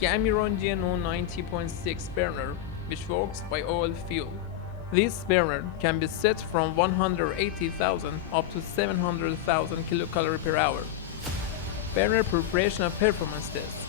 Garmiran GNO 90.6 burner, which works by oil fuel. This burner can be set from 180,000 up to 700,000 kilocalorie per hour. Burner preparation and performance test.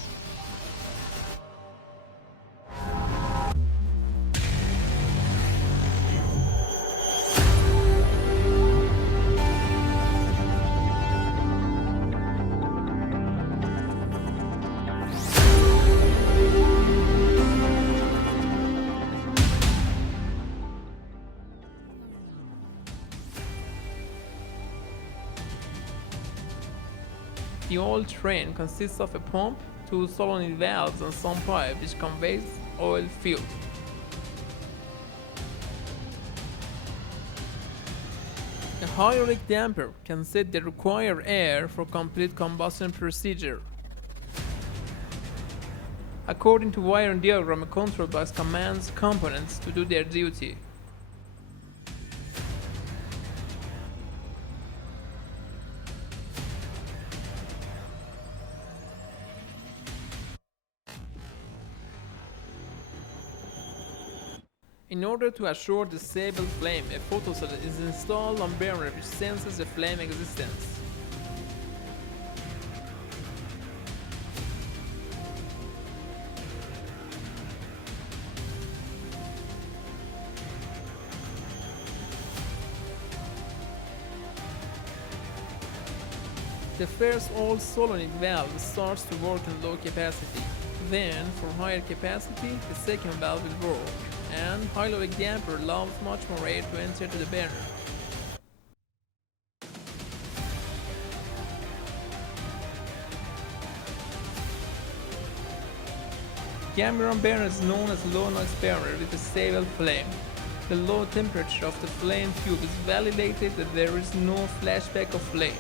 The oil train consists of a pump, two solenoid valves and some pipe which conveys oil fuel. A hydraulic damper can set the required air for complete combustion procedure. According to wiring diagram, a control box commands components to do their duty. In order to assure the stable flame, a photocell is installed on burner which senses the flame existence. The first oil solenoid valve starts to work in low capacity. Then, for higher capacity, the second valve will work, and hydraulic damper allows much more air to enter to the burner. Garmiran burner is known as low noise burner with a stable flame. The low temperature of the flame tube is validated that there is no flashback of flame.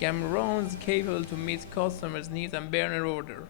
Garmiran is capable to meet customers' needs and burner order.